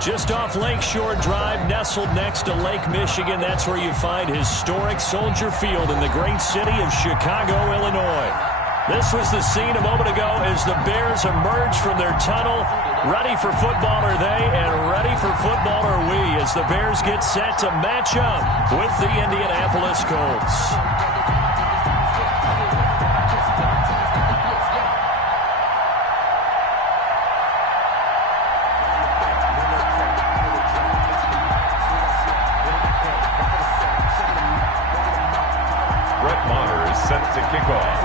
Just off Lakeshore Drive, nestled next to Lake Michigan. That's where you find historic Soldier Field in the great city of Chicago, Illinois. This was the scene a moment ago as the Bears emerged from their tunnel. Ready for football are they, and ready for football are we, as the Bears get set to match up with the Indianapolis Colts. Set to kick off.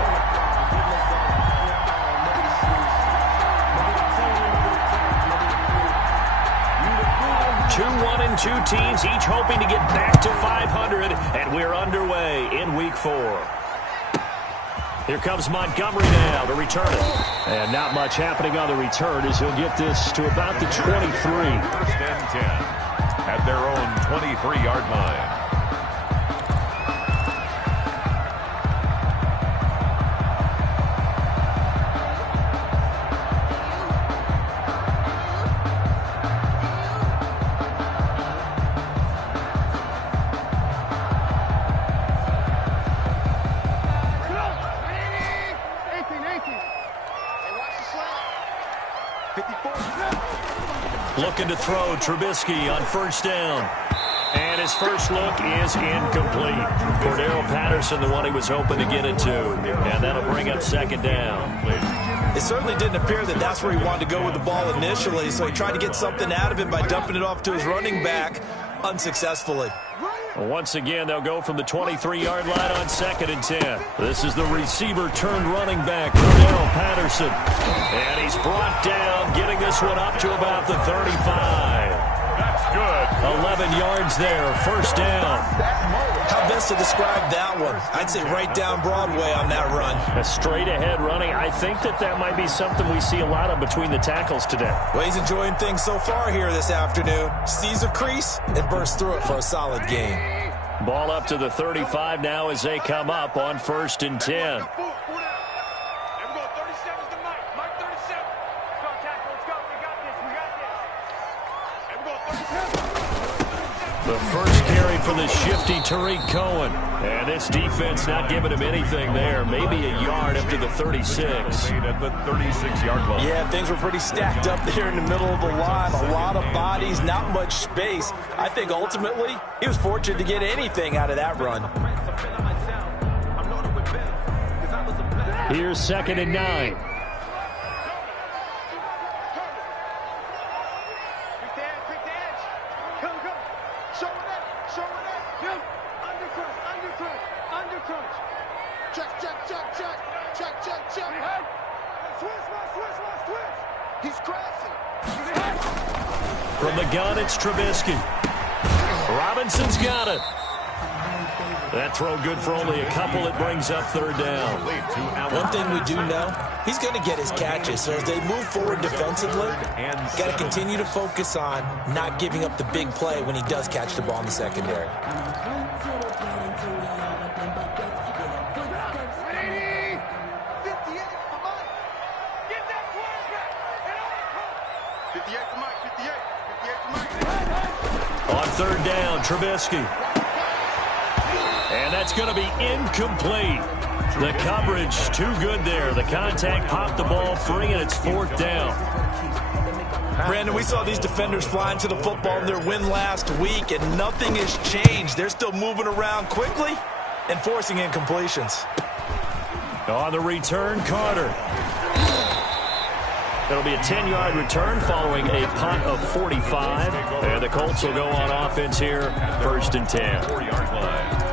Two teams, each hoping to get back to 500, and we're underway in Week 4. Here comes Montgomery now to return it. And not much happening on the return as he'll get this to about the 23. First and 10 at their own 23-yard line. Looking to throw, Trubisky on first down. And his first look is incomplete. Cordero Patterson, the one he was hoping to get it to. And that'll bring up second down. It certainly didn't appear that that's where he wanted to go with the ball initially, so he tried to get something out of it by dumping it off to his running back unsuccessfully. Once again, they'll go from the 23-yard line on second and 10. This is the receiver turned running back, Cordero Patterson. And he's brought down, getting this one up to about the 35. That's good. 11 yards there, first down. How best to describe that one? I'd say right down Broadway on that run. A straight-ahead running. I think that might be something we see a lot of between the tackles today. Well, he's enjoying things so far here this afternoon. Sees a crease and bursts through it for a solid gain. Ball up to the 35 now as they come up on first and 10. The first carry for the shifty Tariq Cohen. And this defense not giving him anything there. Maybe a yard up to the 36. At the 36-yard line. Yeah, things were pretty stacked up there in the middle of the line. A lot of bodies, not much space. I think ultimately he was fortunate to get anything out of that run. Here's second and 9. From the gun, it's Trubisky. Robinson's got it. That throw good for only a couple. It brings up third down. One thing we do know, he's going to get his catches. So as they move forward defensively, got to continue to focus on not giving up the big play when he does catch the ball in the secondary. On third down, Trubisky. And that's going to be incomplete. The coverage too good there. The contact popped the ball free, and it's fourth down. Brandon, we saw these defenders flying to the football in their win last week, and nothing has changed. They're still moving around quickly and forcing incompletions. On the return, Carter. It'll be a 10-yard return following a punt of 45. And the Colts will go on offense here, first and 10. 4-yard line.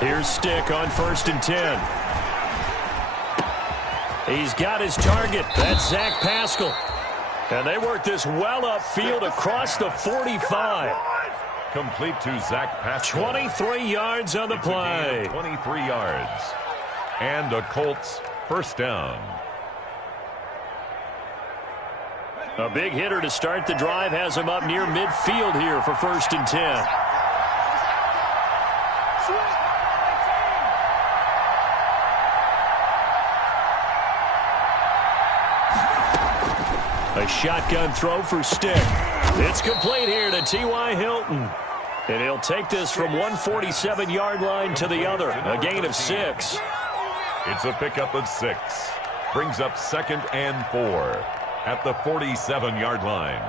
Here's Stick on first and 10. He's got his target. That's Zach Pascal. And they work this well upfield across the 45. Complete to Zach Pascal. 23 yards on the play. 23 yards. And a Colts first down. A big hitter to start the drive has him up near midfield here for 1st and 10. A shotgun throw for Stick. It's complete here to T.Y. Hilton. And he'll take this from 147-yard line to the other. A gain of 6. It's a pickup of 6. Brings up 2nd and 4 at the 47-yard line.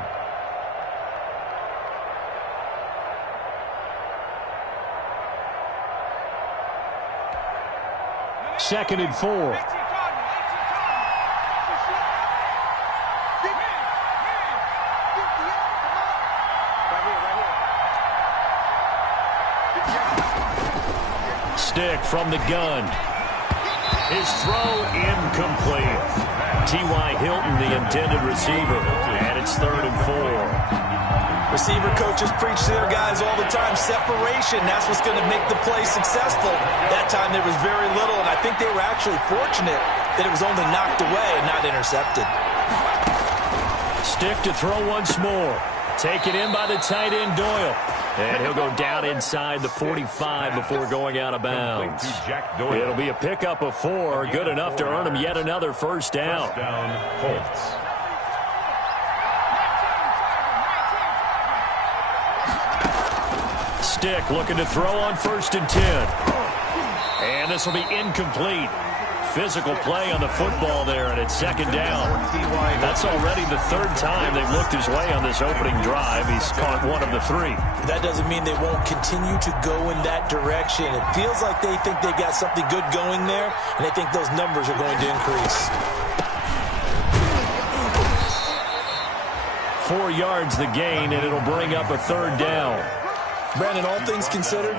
Second and 4. Stick from the gun. His throw incomplete. T.Y. Hilton, the intended receiver. And it's 3rd and 4. Receiver coaches preach to their guys all the time. Separation, that's what's going to make the play successful. That time there was very little, and I think they were actually fortunate that it was only knocked away and not intercepted. Stick to throw once more. Taken in by the tight end, Doyle. And he'll go down inside the 45 before going out of bounds. It'll be a pickup of 4, good enough to earn him yet another first down. First down, Colts. Stick looking to throw on 1st and 10. And this will be incomplete. Physical play on the football there, and it's 2nd down. That's already the 3rd time they've looked his way on this opening drive. He's caught 1 of the 3. That doesn't mean they won't continue to go in that direction. It feels like they think they got something good going there, and they think those numbers are going to increase. 4 yards the gain, and it'll bring up a 3rd down. Brandon, all things considered,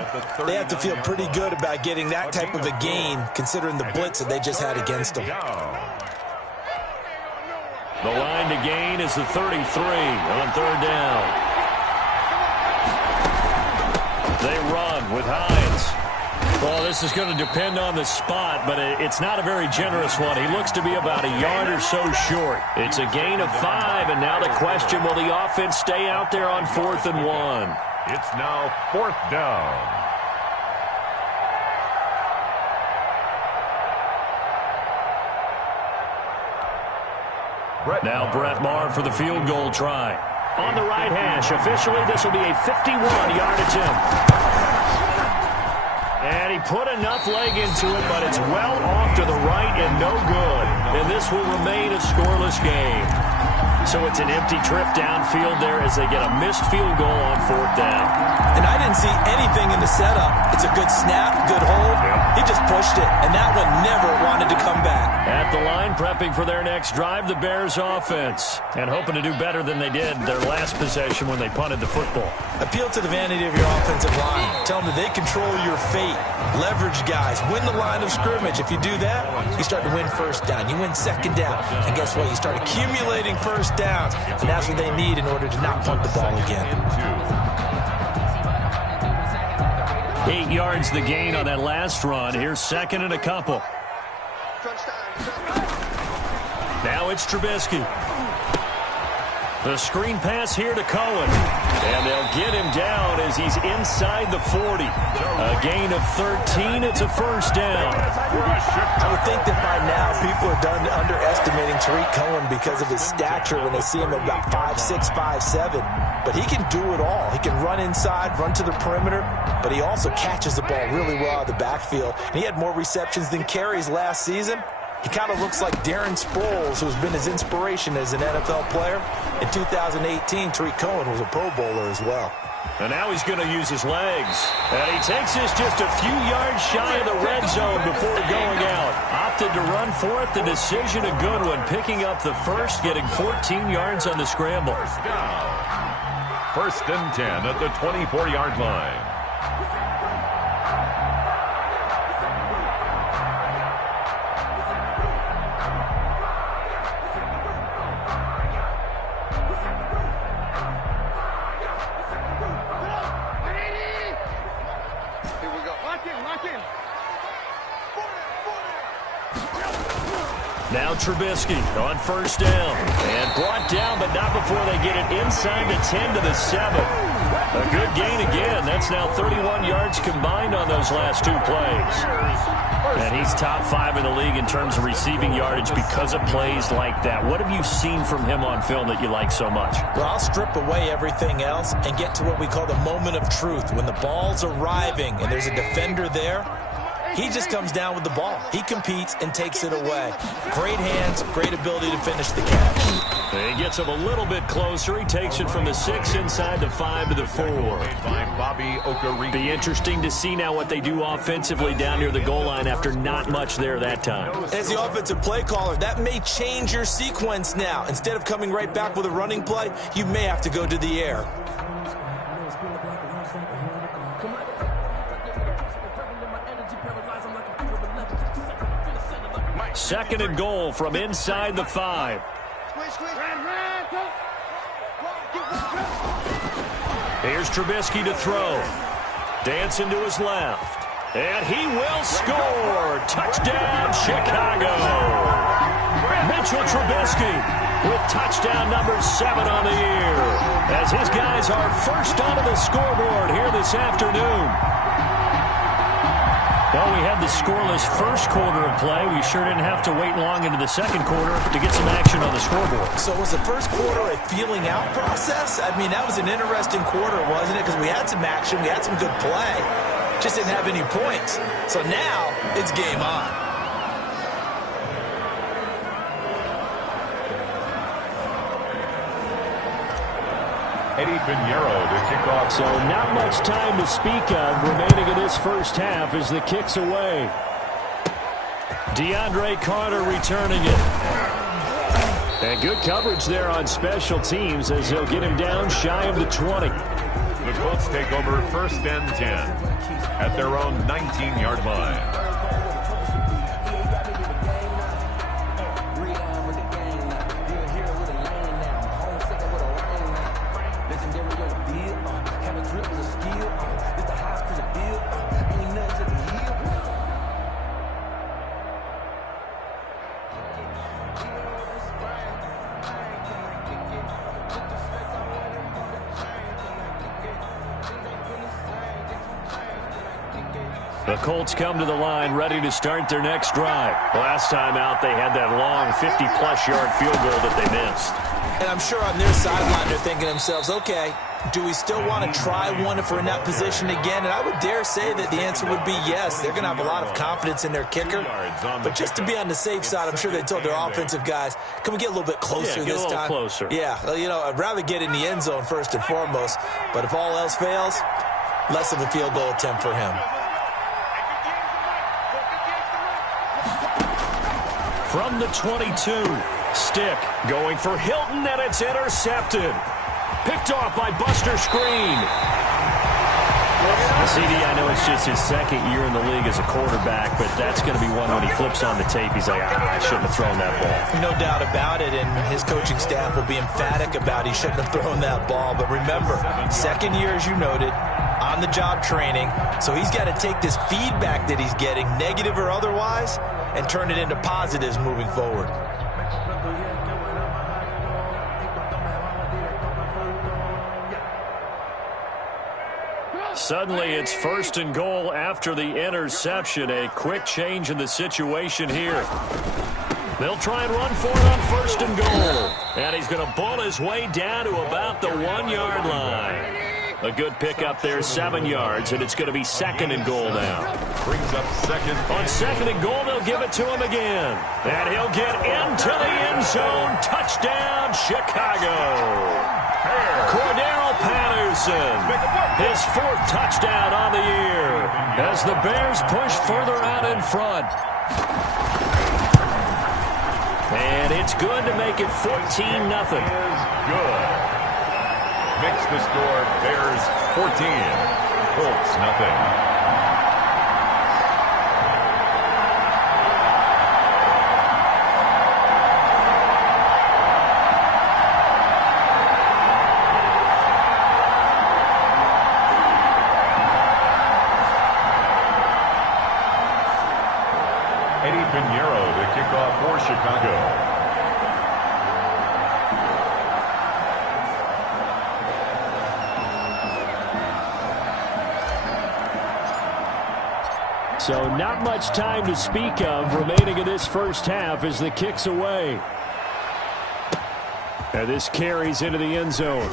they have to feel pretty good about getting that type of a gain, considering the blitz that they just had against them. The line to gain is the 33 on 3rd down. They run with Hines. Well, this is going to depend on the spot, but it's not a very generous one. He looks to be about a yard or so short. It's a gain of 5, and now the question, will the offense stay out there on 4th and 1? It's now 4th down. Now Brett Maher for the field goal try. On the right hash, officially this will be a 51-yard attempt. And he put enough leg into it, but it's well off to the right and no good. And this will remain a scoreless game. So it's an empty trip downfield there as they get a missed field goal on 4th down. And I didn't see anything in the setup. It's a good snap, good hold. He just pushed it, and that one never wanted to come back. At the line, prepping for their next drive, the Bears offense. And hoping to do better than they did their last possession when they punted the football. Appeal to the vanity of your offensive line. Tell them that they control your fate. Leverage guys. Win the line of scrimmage. If you do that, you start to win 1st down. You win 2nd down. And guess what? You start accumulating 1st downs. And that's what they need in order to not punt the ball again. 8 yards the gain on that last run. Here's 2nd and a couple. Now it's Trubisky. The screen pass here to Cohen. And they'll get him down as he's inside the 40. A gain of 13. It's a 1st down. I would think that by now people are done underestimating Tariq Cohen because of his stature when they see him at about 5'6", 5'7". But he can do it all. He can run inside, run to the perimeter, but he also catches the ball really well out of the backfield. And he had more receptions than carries last season. He kind of looks like Darren Sproles, who's been his inspiration as an NFL player. In 2018, Tariq Cohen was a Pro Bowler as well. And now he's going to use his legs. And he takes this just a few yards shy of the red zone before going out. Opted to run for it. The decision a good one. Picking up the first, getting 14 yards on the scramble. 1st and 10 at the 24-yard line. Now Trubisky on first down. And brought down, but not before they get it inside the 10 to the 7. A good gain again. That's now 31 yards combined on those last 2 plays. And he's top 5 in the league in terms of receiving yardage because of plays like that. What have you seen from him on film that you like so much? Well, I'll strip away everything else and get to what we call the moment of truth. When the ball's arriving and there's a defender there, he just comes down with the ball. He competes and takes it away. Great hands, great ability to finish the catch. And he gets him a little bit closer. He takes it from the 6 inside the 5 to the 4. Be interesting to see now what they do offensively down near the goal line after not much there that time. As the offensive play caller, that may change your sequence now. Instead of coming right back with a running play, you may have to go to the air. Second and goal from inside the 5. Here's Trubisky to throw. Dancing to his left. And he will score. Touchdown, Chicago. Mitchell Trubisky with touchdown number 7 on the year. As his guys are first onto the scoreboard here this afternoon. Well, we had the scoreless first quarter of play. We sure didn't have to wait long into the second quarter to get some action on the scoreboard. So was the first quarter a feeling out process? I mean, that was an interesting quarter, wasn't it? Because we had some action, we had some good play. Just didn't have any points. So now it's game on. Eddie Pinheiro to kick off. So not much time to speak of remaining in this first half as the kick's away. DeAndre Carter returning it. And good coverage there on special teams as he'll get him down shy of the 20. The Colts take over first and 10 at their own 19-yard line. The Colts come to the line ready to start their next drive. Last time out, they had that long 50-plus yard field goal that they missed. And I'm sure on their sideline they're thinking to themselves, okay, do we still want to try one if we're in that position again? And I would dare say that the answer would be yes. They're going to have a lot of confidence in their kicker. But just to be on the safe side, I'm sure they told their offensive guys, can we get a little bit closer this time? Closer. Yeah, you know, I'd rather get in the end zone first and foremost. But if all else fails, less of a field goal attempt for him. From the 22, Stick going for Hilton, and it's intercepted. Picked off by Buster Screen. CD, I know it's just his second year in the league as a quarterback, but that's going to be one when he flips on the tape. He's like, I shouldn't have thrown that ball. No doubt about it, and his coaching staff will be emphatic about he shouldn't have thrown that ball. But remember, second year, as you noted, on-the-job training, so he's got to take this feedback that he's getting, negative or otherwise, and turn it into positives moving forward. Suddenly, it's first and goal after the interception. A quick change in the situation here. They'll try and run for it on first and goal. And he's going to ball his way down to about the 1-yard line. A good pickup there, 7 yards, and it's going to be second and goal now. Brings up second. On second and goal, they'll give it to him again. And he'll get into the end zone. Touchdown, Chicago. Cordero Patterson, his 4th touchdown on the year as the Bears push further out in front. And it's good to make it 14-0. Good. Makes the score Bears 14, Colts nothing. Chicago. So not much time to speak of remaining in this first half as the kick's away. And this carries into the end zone.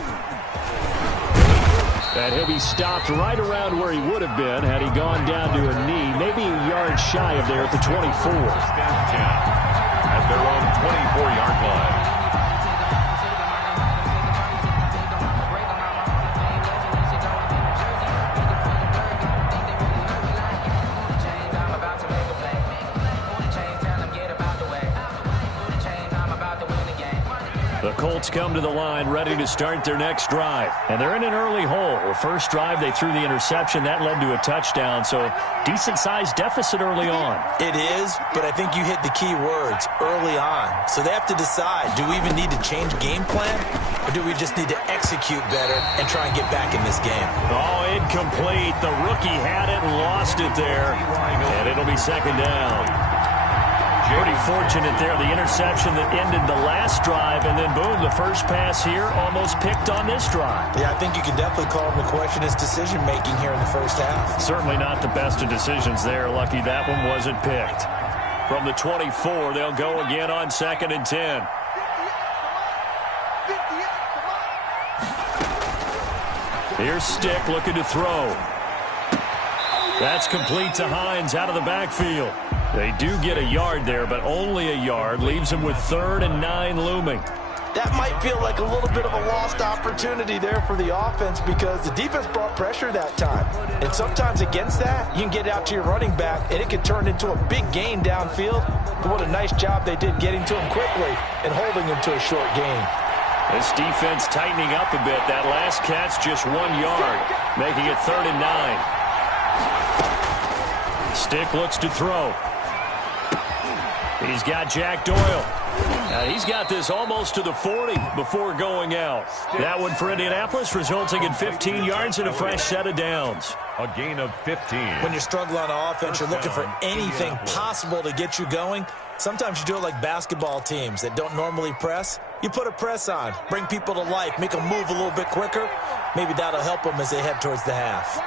And he'll be stopped right around where he would have been had he gone down to a knee, maybe a yard shy of there at the 24. At their own 24-yard line. The Colts come to the line ready to start their next drive. And they're in an early hole. The first drive, they threw the interception. That led to a touchdown, so decent-sized deficit early on. It is, but I think you hit the key words, early on. So they have to decide, do we even need to change game plan, or do we just need to execute better and try and get back in this game? Oh, incomplete. The rookie had it and lost it there. And it'll be second down. Pretty fortunate there, the interception that ended the last drive, and then boom, the first pass here almost picked on this drive. Yeah, I think you could definitely call him to question his decision-making here in the first half. Certainly not the best of decisions there. Lucky that one wasn't picked. From the 24, they'll go again on 2nd and 10. Here's Stick looking to throw. That's complete to Hines out of the backfield. They do get a yard there, but only a yard. Leaves them with 3rd and 9 looming. That might feel like a little bit of a lost opportunity there for the offense because the defense brought pressure that time. And sometimes against that, you can get out to your running back, and it can turn into a big gain downfield. But what a nice job they did getting to him quickly and holding him to a short gain. This defense tightening up a bit. That last catch just 1 yard, making it 3rd and 9. Stick looks to throw. He's got Jack Doyle. He's got this almost to the 40 before going out. That one for Indianapolis, resulting in 15 yards and a fresh set of downs. A gain of 15. When you're struggling on offense, you're looking for anything possible to get you going. Sometimes you do it like basketball teams that don't normally press. You put a press on, bring people to life, make them move a little bit quicker. Maybe that'll help them as they head towards the half.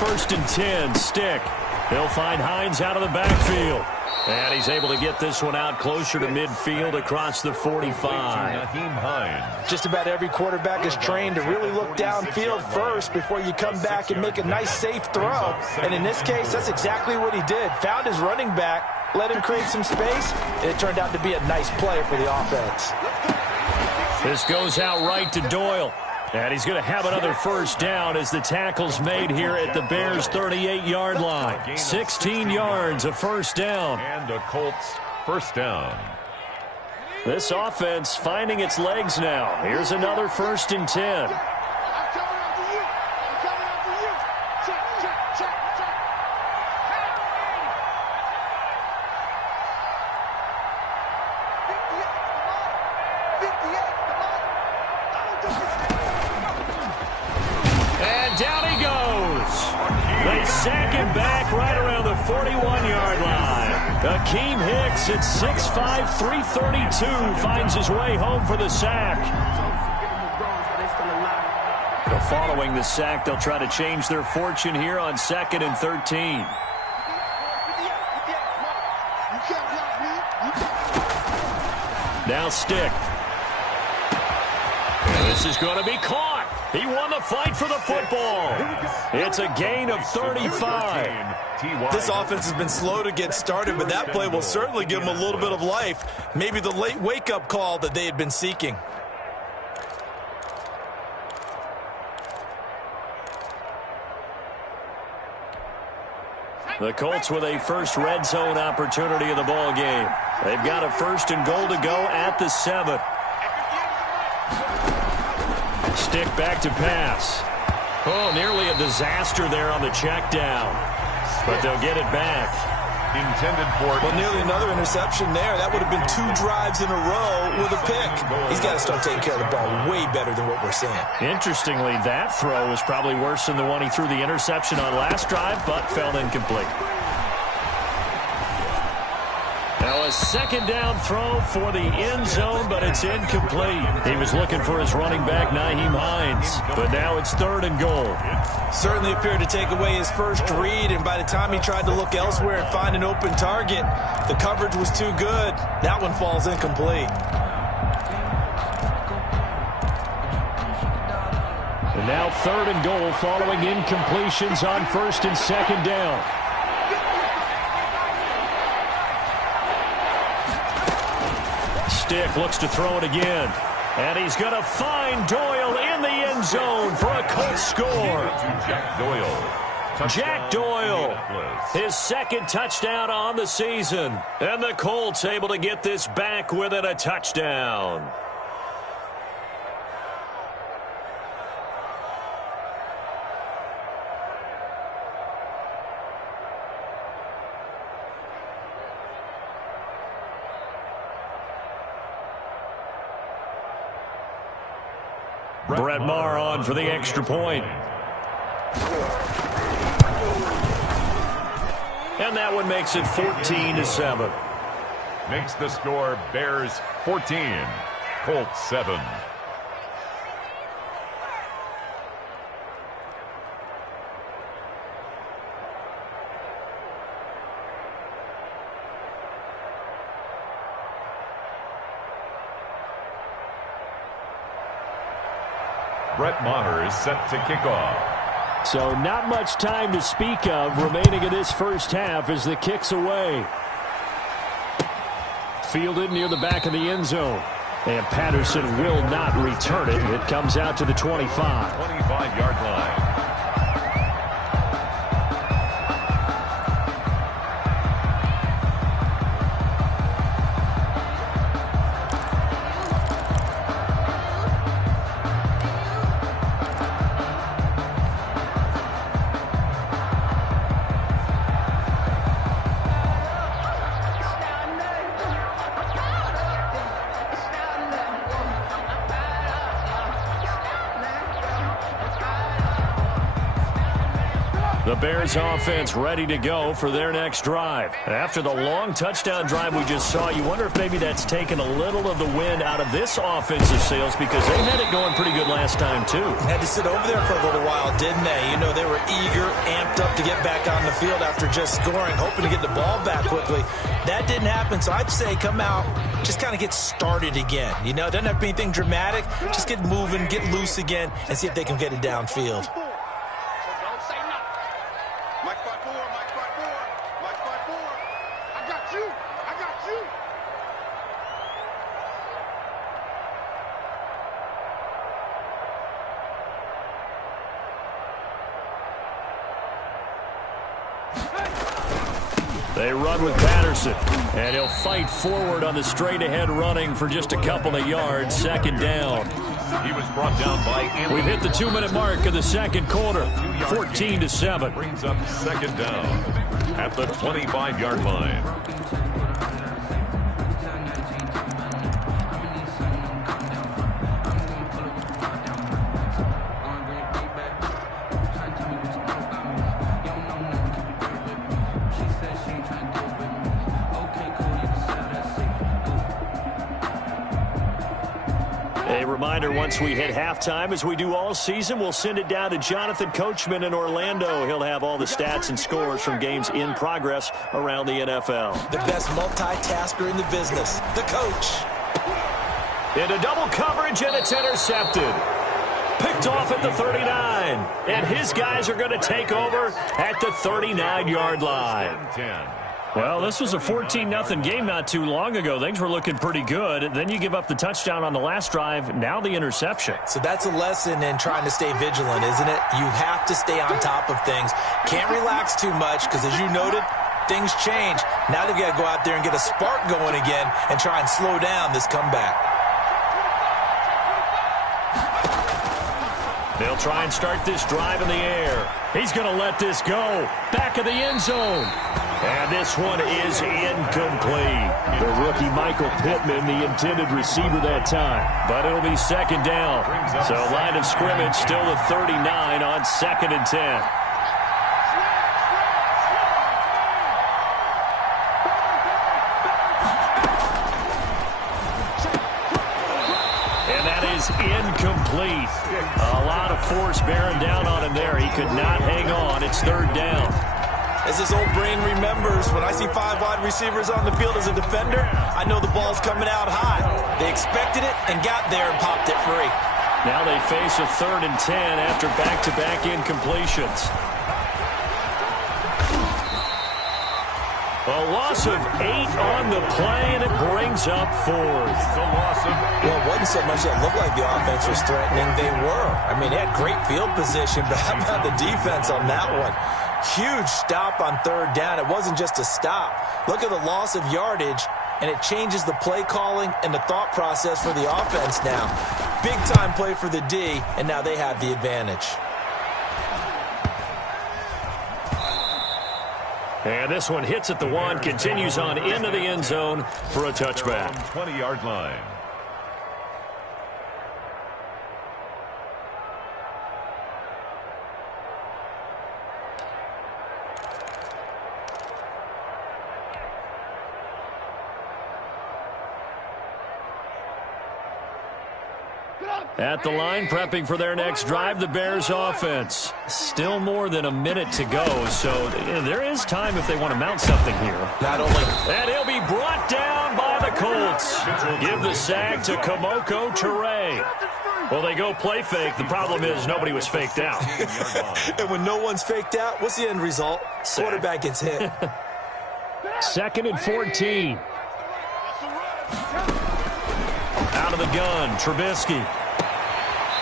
First and 10, Stick. They'll find Hines out of the backfield. And he's able to get this one out closer to midfield across the 45. Just about every quarterback is trained to really look downfield first before you come back and make a nice, safe throw. And in this case, that's exactly what he did. Found his running back, let him create some space, and it turned out to be a nice play for the offense. This goes out right to Doyle. And he's going to have another first down as the tackle's made here at the Bears' 38-yard line. 16 yards, a first down. And a Colts first down. This offense finding its legs now. Here's another 1st and 10. Sack him back right around the 41-yard line. Akeem Hicks at 6'5", 332 finds his way home for the sack. Following the sack, they'll try to change their fortune here on 2nd and 13. Now Stick. And this is going to be caught. He won the fight for the football. It's a gain of 35. This offense has been slow to get started, but that play will certainly give them a little bit of life. Maybe the late wake-up call that they had been seeking. The Colts with a first red zone opportunity in the ball game. They've got a 1st and goal to go at the 7. Stick back to pass. Oh, nearly a disaster there on the check down. But they'll get it back. intended for... Well, nearly another interception there. That would have been 2 drives in a row with a pick. He's got to start taking care of the ball way better than what we're seeing. Interestingly, that throw was probably worse than the one he threw the interception on last drive, but fell incomplete. Now a second down throw for the end zone, but it's incomplete. He was looking for his running back, Nyheim Hines, but now it's 3rd and goal. Certainly appeared to take away his first read, and by the time he tried to look elsewhere and find an open target, the coverage was too good. That one falls incomplete. And now 3rd and goal following incompletions on 1st and 2nd down. Stick looks to throw it again. And he's going to find Doyle in the end zone for a Colts score. Jack Doyle, his 2nd touchdown on the season. And the Colts able to get this back within a touchdown. Brett Maher on for the extra point. And that one makes it 14-7. Makes the score Bears 14, Colts 7. Brett Maher is set to kick off. So not much time to speak of remaining in this first half as the kick's away. Fielded near the back of the end zone. And Patterson will not return it. It comes out to the 25. 25-yard line. The Bears offense ready to go for their next drive. After the long touchdown drive we just saw, you wonder if maybe that's taken a little of the wind out of this offensive sails because they had it going pretty good last time too. Had to sit over there for a little while, didn't they? You know, they were eager, amped up to get back on the field after just scoring, hoping to get the ball back quickly. That didn't happen, so I'd say come out, just kind of get started again. You know, it doesn't have to be anything dramatic. Just get moving, get loose again, and see if they can get it downfield. They run with Patterson, and he'll fight forward on the straight-ahead running for just a couple of yards. 2nd down. He was brought down by Anthony. We've hit the 2-minute mark of the second quarter. 14-7. Brings up 2nd down at the 25-yard line. A reminder, once we hit halftime, as we do all season, we'll send it down to Jonathan Coachman in Orlando. He'll have all the stats and scores from games in progress around the NFL. The best multitasker in the business, the coach. Into double coverage, and it's intercepted. Picked off at the 39. And his guys are going to take over at the 39-yard line. 10. Well, this was a 14-0 game not too long ago. Things were looking pretty good. Then you give up the touchdown on the last drive. Now the interception. So that's a lesson in trying to stay vigilant, isn't it? You have to stay on top of things. Can't relax too much because, as you noted, things change. Now they've got to go out there and get a spark going again and try and slow down this comeback. They'll try and start this drive in the air. He's going to let this go. Back of the end zone. And this one is incomplete. The rookie Michael Pittman, the intended receiver that time. But it'll be second down. So line of scrimmage still the 39 on 2nd and 10. And that is incomplete. A lot of force bearing down on him there. He could not hang on. It's 3rd down. As his old brain remembers, when I see 5 wide receivers on the field as a defender, I know the ball's coming out high. They expected it and got there and popped it free. Now they face a 3rd and 10 after back-to-back incompletions. A loss of 8 on the play, and it brings up 4th. Well, it wasn't so much that looked like the offense was threatening. They were. I mean, they had great field position, but how about the defense on that one? Huge stop on 3rd down. It wasn't just a stop. Look at the loss of yardage, and it changes the play calling and the thought process for the offense now. Big-time play for the D, and now they have the advantage. And this one hits at the 1, continues on into the end zone for a touchback. 20-yard line. At the line, prepping for their next drive, the Bears offense. Still more than a minute to go, so there is time if they want to mount something here. Not only... And he'll be brought down by the Colts. Give the sack to Kamoko Toure. Well, they go play fake. The problem is nobody was faked out. And when no one's faked out, what's the end result? Quarterback gets hit. 2nd and 14. Out of the gun, Trubisky.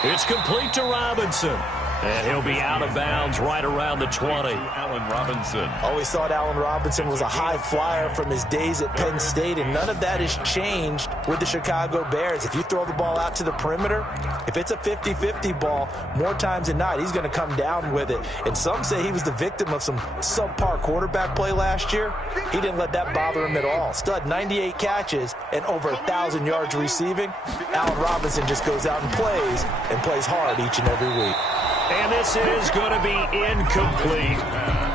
It's complete to Robinson. And he'll be out of bounds right around the 20. Allen Robinson. Always thought Allen Robinson was a high flyer from his days at Penn State, and none of that has changed with the Chicago Bears. If you throw the ball out to the perimeter, if it's a 50-50 ball, more times than not, he's going to come down with it. And some say he was the victim of some subpar quarterback play last year. He didn't let that bother him at all. Stud, 98 catches and over 1,000 yards receiving. Allen Robinson just goes out and plays hard each and every week. And this is going to be incomplete.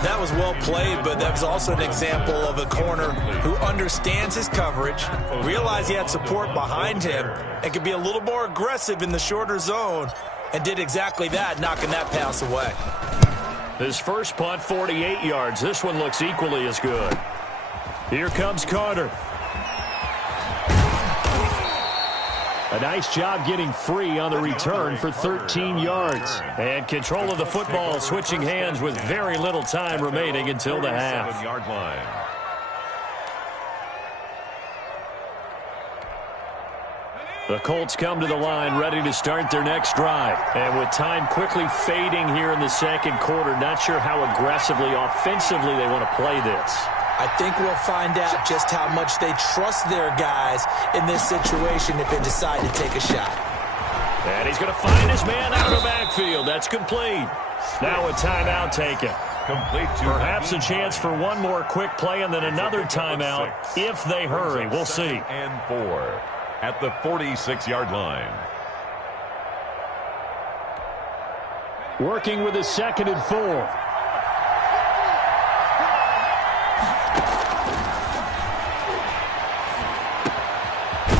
That was well played, but that was also an example of a corner who understands his coverage, realized he had support behind him, and could be a little more aggressive in the shorter zone, and did exactly that, knocking that pass away. His first punt, 48 yards. This one looks equally as good. Here comes Carter. A nice job getting free on the return for 13 yards. And control of the football switching hands with very little time remaining until the half. 7-yard line. The Colts come to the line ready to start their next drive. And with time quickly fading here in the second quarter, not sure how aggressively, offensively they want to play this. I think we'll find out just how much they trust their guys in this situation if they decide to take a shot. And he's going to find his man out of the backfield. That's complete. Now a timeout taken. Perhaps a chance for one more quick play and then another timeout if they hurry. We'll see. And 4 at the 46-yard line. Working with a 2nd and 4.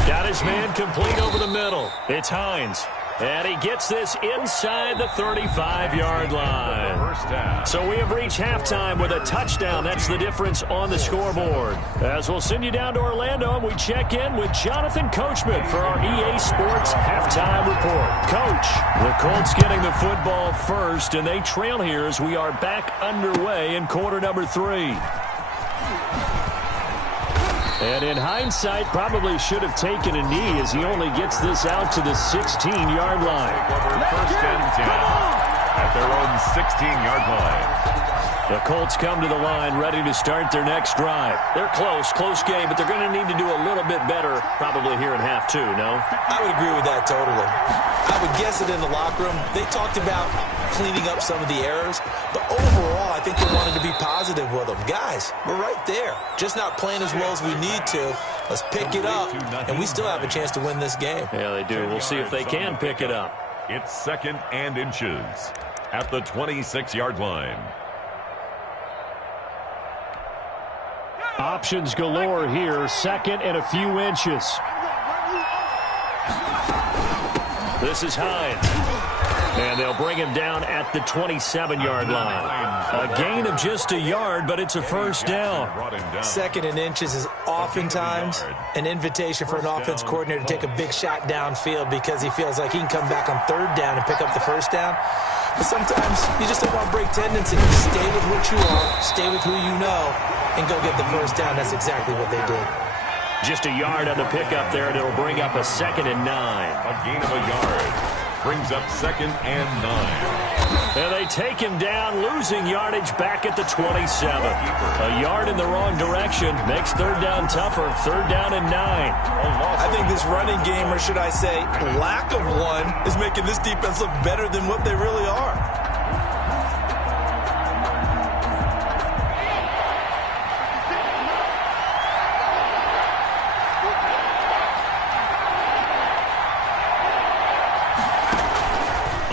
Got his man complete over the middle. It's Hines. And he gets this inside the 35-yard line. First down. So we have reached halftime with a touchdown. That's the difference on the scoreboard. As we'll send you down to Orlando, and we check in with Jonathan Coachman for our EA Sports Halftime Report. Coach, the Colts getting the football first, and they trail here as we are back underway in quarter number 3. And in hindsight, probably should have taken a knee as he only gets this out to the 16-yard line. First and 10 at their own 16-yard line. The Colts come to the line ready to start their next drive. They're close game, but they're going to need to do a little bit better probably here in half 2, no? I would agree with that totally. I would guess it in the locker room. They talked about cleaning up some of the errors, but overall I think they wanted to be positive with them. Guys, we're right there. Just not playing as well as we need to. Let's pick it up, and we still have a chance to win this game. Yeah, they do. We'll see if they can pick it up. It's 2nd and inches at the 26-yard line. Options galore here. 2nd and a few inches. This is Hines. And they'll bring him down at the 27-yard line. A gain of just a yard, but it's a first down. 2nd and inches is oftentimes an invitation for an offense coordinator to take a big shot downfield because he feels like he can come back on 3rd down and pick up the first down. But sometimes you just don't want to break tendencies. Stay with what you are, stay with who you know, and go get the first down. That's exactly what they did. Just a yard on the pickup there, and it'll bring up a 2nd and 9. A gain of a yard. Brings up 2nd and 9. And they take him down, losing yardage back at the 27. A yard in the wrong direction makes 3rd down tougher. 3rd down and 9. I think this running game, or should I say lack of one, is making this defense look better than what they really are.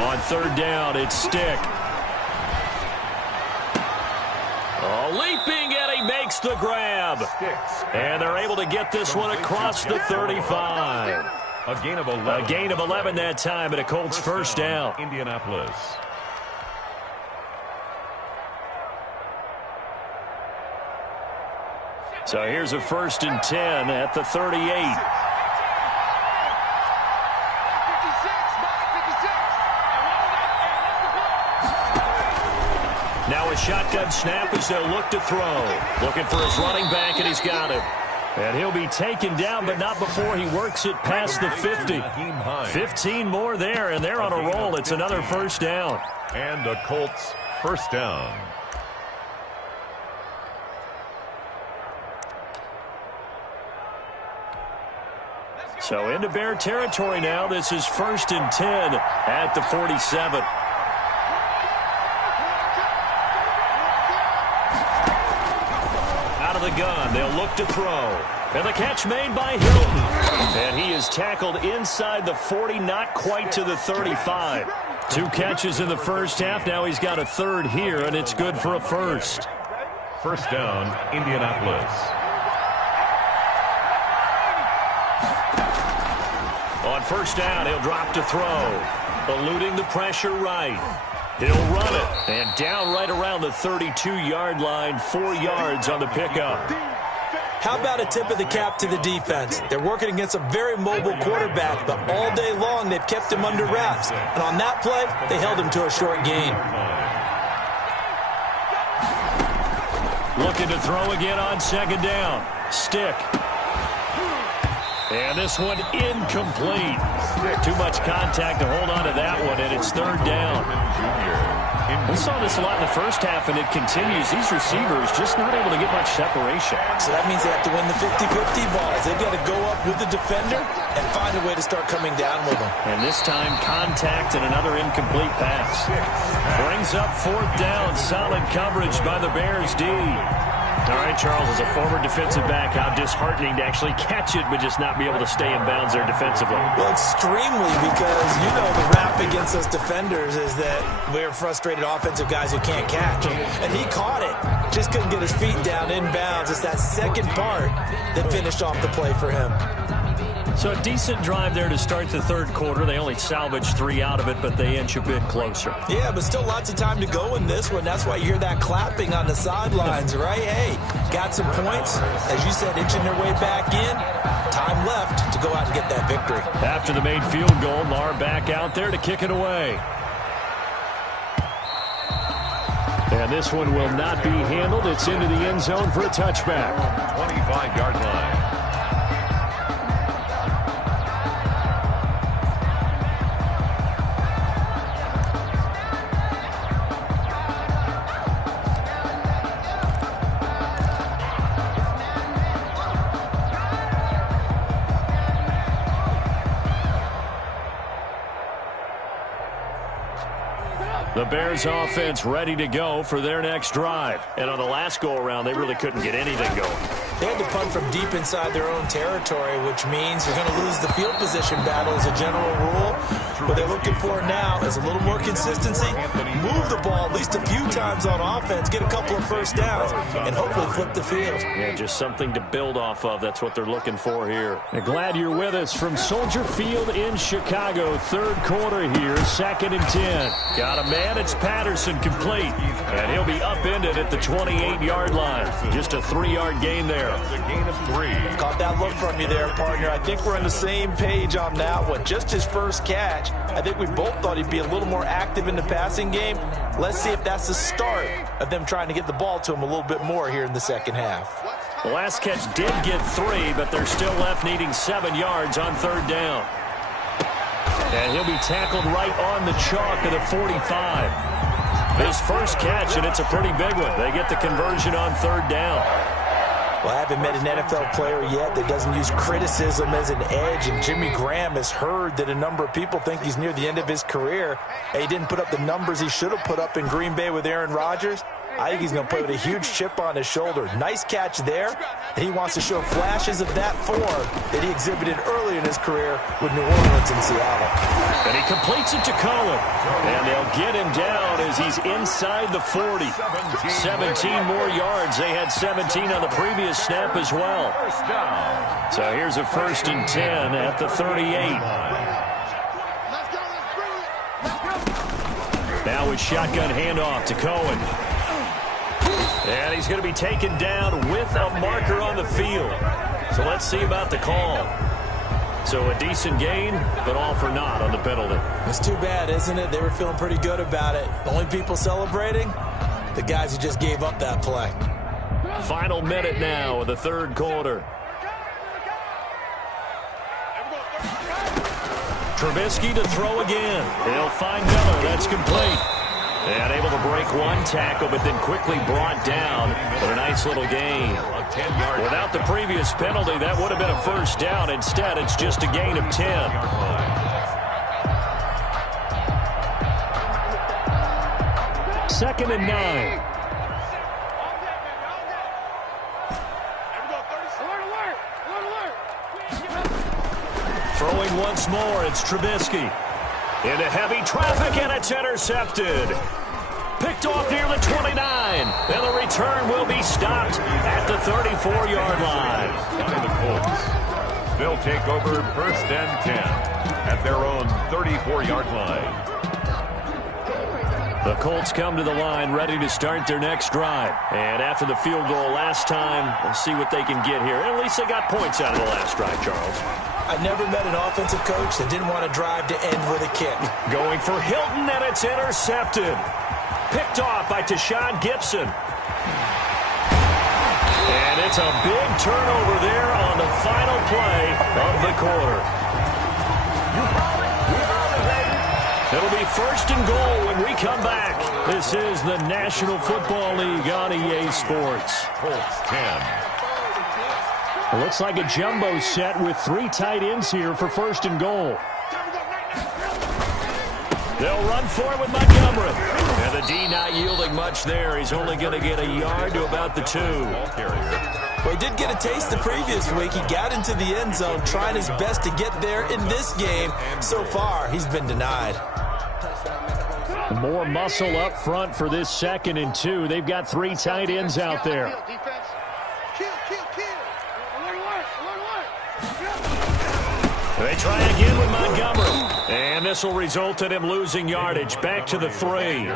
On 3rd down, it's Stick. Oh, leaping, and he makes the grab. And they're able to get this one across the 35. A gain of 11. A gain of 11 that time, and a Colts first down. Indianapolis. So here's a 1st and 10 at the 38. Now a shotgun snap as they'll look to throw. Looking for his running back, and he's got him. And he'll be taken down, but not before he works it past the 50. 15 more there, and they're on a roll. It's another first down. And a Colts first down. So into Bear territory now. This is 1st and 10 at the 47. Out of the gun, they'll look to throw. And the catch made by Hilton. And he is tackled inside the 40, not quite to the 35. 2 catches in the first half. Now he's got a 3rd here, and it's good for a first. First down, Indianapolis. On first down, he'll drop to throw. Eluding the pressure right. He'll run it. And down right around the 32-yard line. 4 yards on the pickup. How about a tip of the cap to the defense? They're working against a very mobile quarterback, but all day long they've kept him under wraps. And on that play, they held him to a short gain. Looking to throw again on 2nd down. Stick. And this one incomplete. Too much contact to hold on to that one, and it's 3rd down. We saw this a lot in the first half, and it continues. These receivers just not able to get much separation. So that means they have to win the 50-50 balls. They've got to go up with the defender and find a way to start coming down with them. And this time, contact and another incomplete pass. Brings up 4th down. Solid coverage by the Bears D. All right, Charles, as a former defensive back, how disheartening to actually catch it but just not be able to stay in bounds there defensively. Well, extremely, because you know the rap against us defenders is that we're frustrated offensive guys who can't catch. And he caught it, just couldn't get his feet down in bounds. It's that second part that finished off the play for him. So a decent drive there to start the 3rd quarter. They only salvaged 3 out of it, but they inch a bit closer. Yeah, but still lots of time to go in this one. That's why you hear that clapping on the sidelines, right? Hey, got some points. As you said, inching their way back in. Time left to go out and get that victory. After the made field goal, Lar back out there to kick it away. And this one will not be handled. It's into the end zone for a touchback. 25-yard line. The Bears offense ready to go for their next drive. And on the last go-around, they really couldn't get anything going. They had to punt from deep inside their own territory, which means you're going to lose the field position battle as a general rule. What they're looking for now is a little more consistency, move the ball at least a few times on offense, get a couple of first downs, and hopefully flip the field. Yeah, just something to build off of. That's what they're looking for here. And glad you're with us from Soldier Field in Chicago. Third quarter here, 2nd and 10. Got a man, it's Patterson, complete. And he'll be upended at the 28-yard line. Just a 3-yard gain there. A gain of 3. Caught that look from you there, partner. I think we're on the same page on that one. Just his first catch. I think we both thought he'd be a little more active in the passing game. Let's see if that's the start of them trying to get the ball to him a little bit more here in the second half. The last catch did get 3, but they're still left needing 7 yards on 3rd down. And he'll be tackled right on the chalk of the 45. His first catch, and it's a pretty big one. They get the conversion on 3rd down. Well, I haven't met an NFL player yet that doesn't use criticism as an edge, and Jimmy Graham has heard that a number of people think he's near the end of his career. He didn't put up the numbers he should have put up in Green Bay with Aaron Rodgers. I think he's going to play with a huge chip on his shoulder. Nice catch there, and he wants to show flashes of that form that he exhibited early in his career with New Orleans and Seattle. And he completes it to Cohen. And they'll get him down as he's inside the 40. 17 more yards. They had 17 on the previous snap as well. So here's a 1st and 10 at the 38. Now with shotgun handoff to Cohen. And he's going to be taken down with a marker on the field. So let's see about the call. So a decent gain, but all for naught on the penalty. It's too bad, isn't it? They were feeling pretty good about it. The only people celebrating, the guys who just gave up that play. Final minute now of the 3rd quarter. Trubisky to throw again. He'll find Miller. That's complete. And able to break one tackle, but then quickly brought down. But a nice little gain. Without the previous penalty, that would have been a 1st down. Instead, it's just a gain of 10. 2nd and 9. Throwing once more, it's Trubisky. Into heavy traffic, and it's intercepted. Picked off near the 29. And the return will be stopped at the 34-yard line. The Colts. They'll take over 1st and 10 at their own 34-yard line. The Colts come to the line ready to start their next drive. And after the field goal last time, we'll see what they can get here. And at least they got points out of the last drive, Charles. I never met an offensive coach that didn't want to drive to end with a kick. Going for Hilton, and it's intercepted. Picked off by Tashawn Gibson. And it's a big turnover there on the final play of the quarter. It'll be 1st and goal when we come back. This is the National Football League on EA Sports. Colts 10. It looks like a jumbo set with 3 tight ends here for 1st and goal. They'll run for it with Montgomery. And the D not yielding much there. He's only going to get a yard to about the 2. Well, he did get a taste the previous week. He got into the end zone, trying his best to get there in this game. So far, he's been denied. More muscle up front for this 2nd and 2. They've got 3 tight ends out there. They try again with Montgomery. And this will result in him losing yardage. Back to the 3.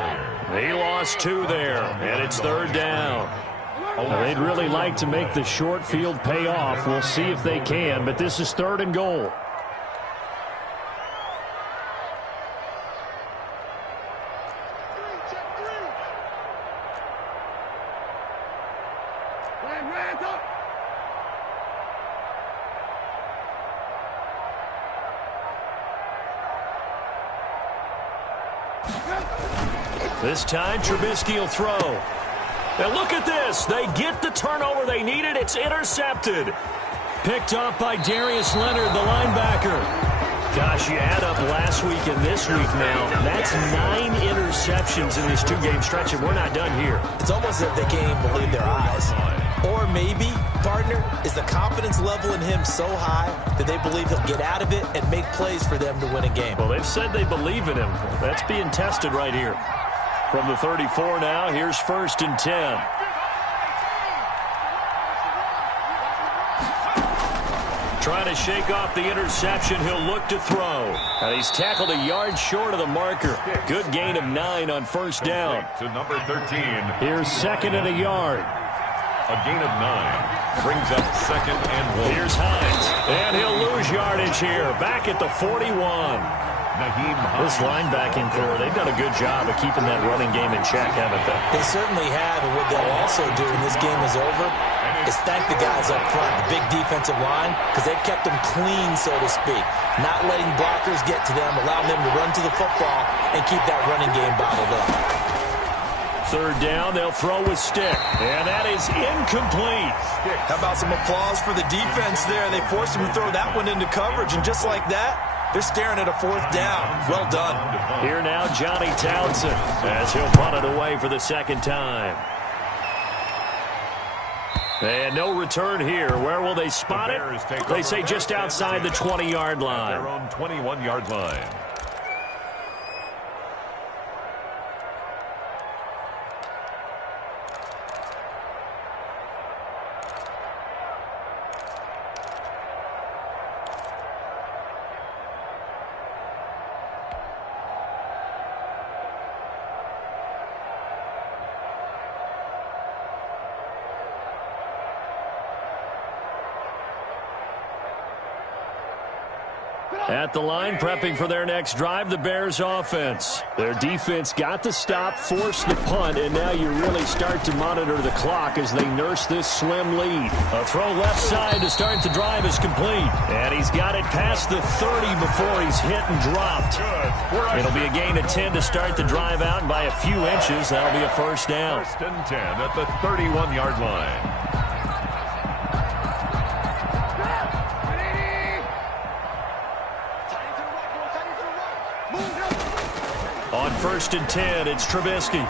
He lost 2 there. And it's 3rd down. They'd really like to make the short field pay off. We'll see if they can. But this is 3rd and goal. This time, Trubisky will throw. Now look at this. They get the turnover they needed. It's intercepted. Picked off by Darius Leonard, the linebacker. Gosh, you add up last week and this week now. That's 9 interceptions in this 2-game stretch, and we're not done here. It's almost as if they can't even believe their eyes. Or maybe, partner, is the confidence level in him so high that they believe he'll get out of it and make plays for them to win a game. Well, they've said they believe in him. That's being tested right here. From the 34 now, here's 1st and 10. Trying to shake off the interception. He'll look to throw. And he's tackled a yard short of the marker. Good gain of 9 on 1st down. To number 13. Here's 2nd and a yard. A gain of 9 brings up 2nd and 1. Here's Hines. And he'll lose yardage here. Back at the 41. This linebacking core, they've done a good job of keeping that running game in check, haven't they? They certainly have, and what they'll also do when this game is over is thank the guys up front, the big defensive line, because they've kept them clean, so to speak. Not letting blockers get to them, allowing them to run to the football and keep that running game bottled up. 3rd down, they'll throw with Stick. And that is incomplete. How about some applause for the defense there? They forced him to throw that one into coverage, and just like that, they're staring at a 4th down. Well done. Here now, Johnny Townsend, as he'll punt it away for the 2nd time. And no return here. Where will they spot it? They say just outside the 20-yard line. Their own 21-yard line. At the line, prepping for their next drive, the Bears offense. Their defense got the stop, forced the punt, and now you really start to monitor the clock as they nurse this slim lead. A throw left side to start the drive is complete. And he's got it past the 30 before he's hit and dropped. It'll be a gain of 10 to start the drive out, and by a few inches, that'll be a 1st down. 1st and 10 at the 31-yard line. On 1st and 10, it's Trubisky.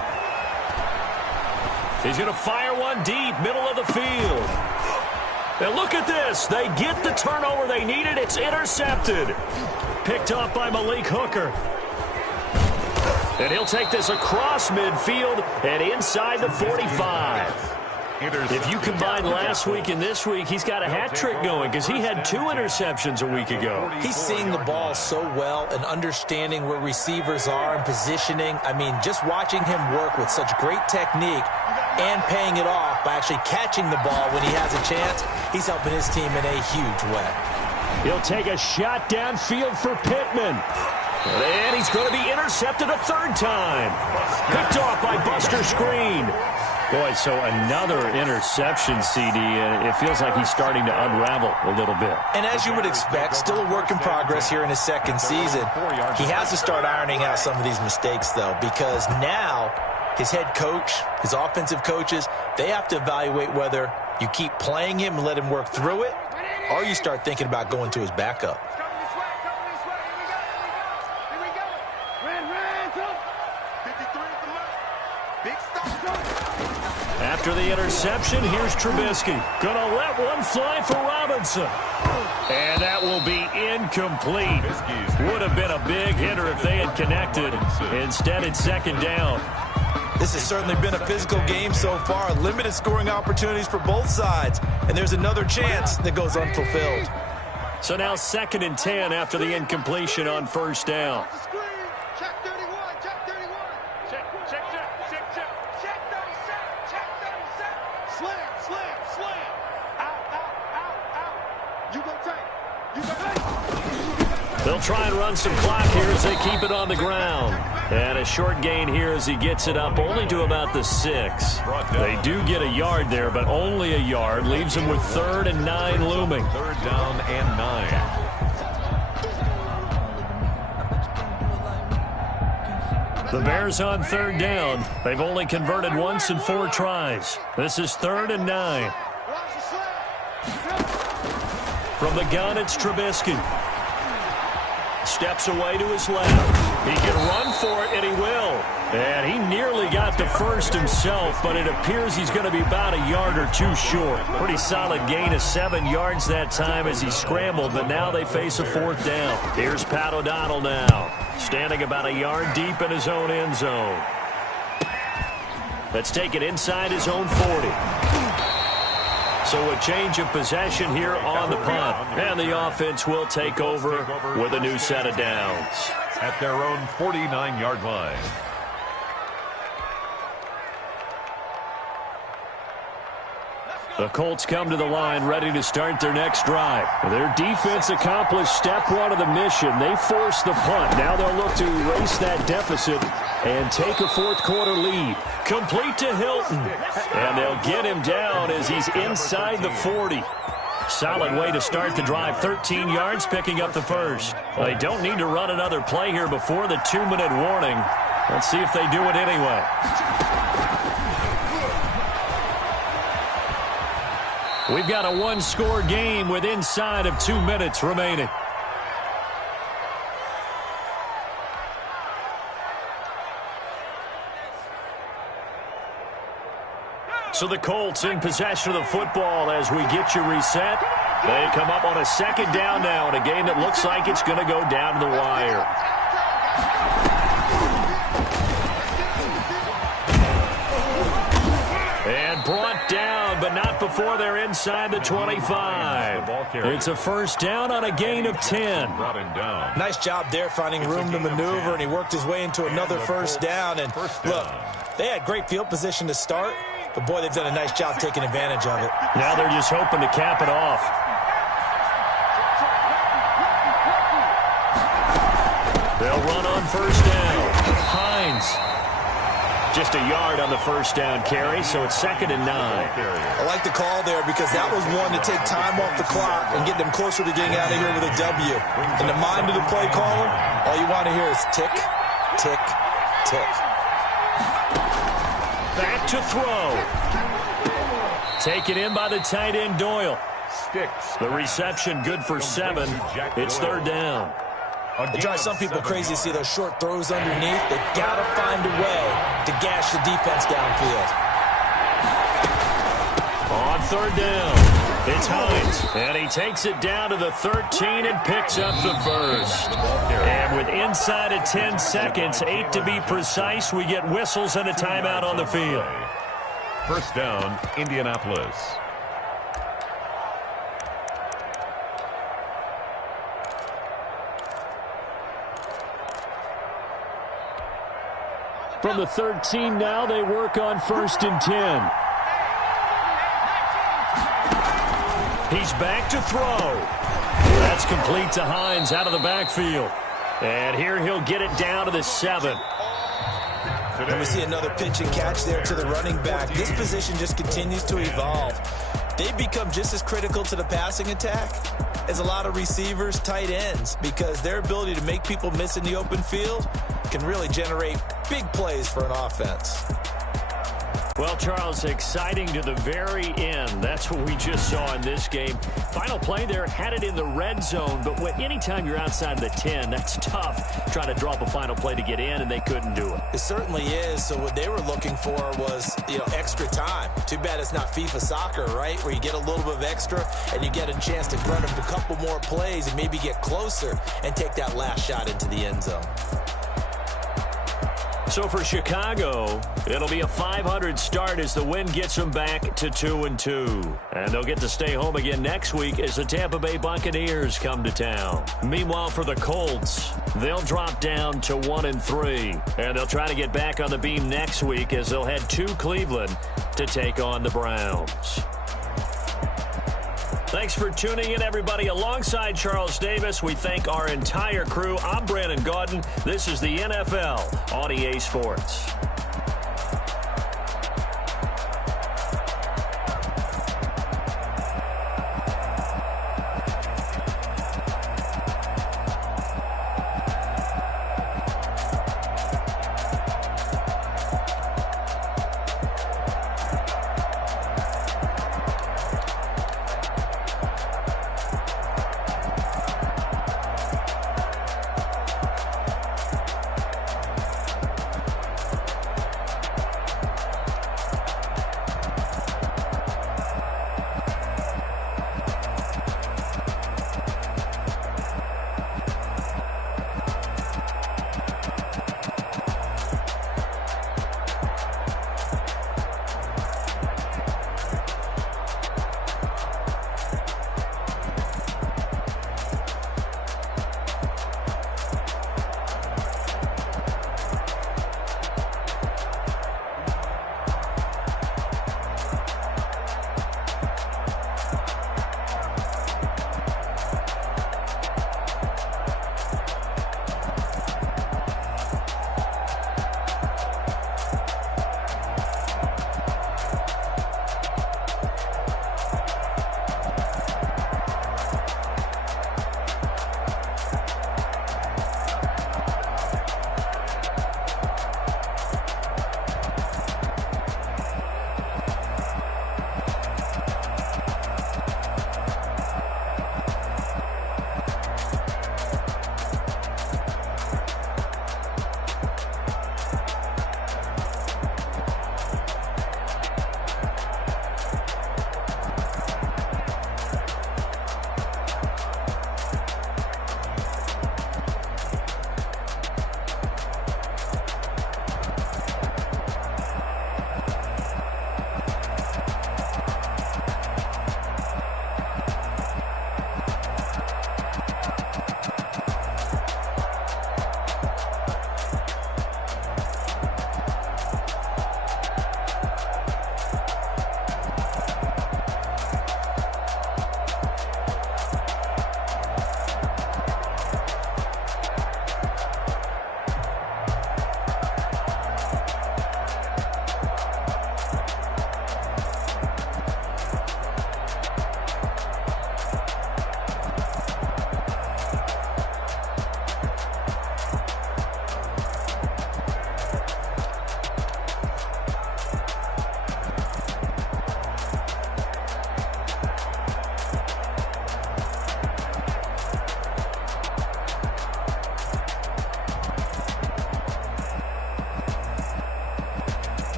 He's going to fire one deep, middle of the field. And look at this. They get the turnover they needed. It's intercepted. Picked off by Malik Hooker. And he'll take this across midfield and inside the 45. If you combine last week and this week, he's got a hat trick going because he had 2 interceptions a week ago. He's seeing the ball so well and understanding where receivers are and positioning. I mean, just watching him work with such great technique and paying it off by actually catching the ball when he has a chance, he's helping his team in a huge way. He'll take a shot downfield for Pittman. And he's going to be intercepted a 3rd time. Picked off by Buster Screen. Boy, so another interception, CD, and it feels like he's starting to unravel a little bit. And as you would expect, still a work in progress here in his 2nd season. He has to start ironing out some of these mistakes, though, because now his head coach, his offensive coaches, they have to evaluate whether you keep playing him and let him work through it, or you start thinking about going to his backup. After the interception, here's Trubisky. Gonna let one fly for Robinson. And that will be incomplete. Would have been a big hitter if they had connected. Instead, it's 2nd down. This has certainly been a physical game so far. Limited scoring opportunities for both sides. And there's another chance that goes unfulfilled. So now 2nd and 10 after the incompletion on 1st down. They'll try and run some clock here as they keep it on the ground. And a short gain here as he gets it up only to about the 6. They do get a yard there, but only a yard. Leaves them with 3rd and 9 looming. 3rd down and 9. The Bears on 3rd down. They've only converted once in 4 tries. This is 3rd and 9. From the gun, it's Trubisky. steps away to his left. He can run for it, and he will. And he nearly got the first himself, but it appears he's going to be about a yard or two short. Pretty solid gain of 7 yards that time as he scrambled, but now they face a 4th down. Here's Pat O'Donnell now, standing about a yard deep in his own end zone. Let's take it inside his own 40. So a change of possession here on the punt. And the offense will take over with a new set of downs. At their own 49-yard line. The Colts come to the line ready to start their next drive. Their defense accomplished step 1 of the mission. They forced the punt. Now they'll look to erase that deficit and take a 4th quarter lead. Complete to Hilton. And they'll get him down as he's inside the 40. Solid way to start the drive. 13 yards, picking up the first. Well, they don't need to run another play here before the 2-minute warning. Let's see if they do it anyway. We've got a 1-score game with inside of 2 minutes remaining. So the Colts in possession of the football as we get you reset. They come up on a 2nd down now in a game that looks like it's going to go down to the wire. And brought down, but not before they're inside the 25. It's a 1st down on a gain of 10. Nice job there finding room to maneuver, and he worked his way into another 1st down. And look, they had great field position to start, but boy, they've done a nice job taking advantage of it. Now they're just hoping to cap it off. They'll run on 1st down. Hines. Just a yard on the 1st down carry, so it's 2nd and 9. I like the call there because that was one to take time off the clock and get them closer to getting out of here with a W. In the mind of the play caller, all you want to hear is tick, tick, tick. Back to throw. Taken in by the tight end, Doyle. The reception good for 7. It's 3rd down. It drives some people crazy to see those short throws underneath. They've got to find a way to gash the defense downfield. On 3rd down, it's Hines. And he takes it down to the 13 and picks up the first. And with inside of 10 seconds, 8 to be precise, we get whistles and a timeout on the field. 1st down, Indianapolis. From the 13 now, they work on 1st and 10. He's back to throw. That's complete to Hines out of the backfield. And here he'll get it down to the 7. And we see another pitch and catch there to the running back. This position just continues to evolve. They've become just as critical to the passing attack as a lot of receivers, tight ends, because their ability to make people miss in the open field can really generate big plays for an offense. Well, Charles, exciting to the very end. That's what we just saw in this game. Final play there, had it in the red zone, but anytime you're outside of the 10, that's tough trying to drop a final play to get in, and they couldn't do it. It certainly is. So what they were looking for was, extra time. Too bad it's not FIFA soccer, right, where you get a little bit of extra and you get a chance to run up a couple more plays and maybe get closer and take that last shot into the end zone. So for Chicago, it'll be a 500 start as the win gets them back to 2-2. And they'll get to stay home again next week as the Tampa Bay Buccaneers come to town. Meanwhile, for the Colts, they'll drop down to 1-3. And they'll try to get back on the beam next week as they'll head to Cleveland to take on the Browns. Thanks for tuning in, everybody. Alongside Charles Davis, we thank our entire crew. I'm Brandon Gaudin. This is the NFL on EA Sports.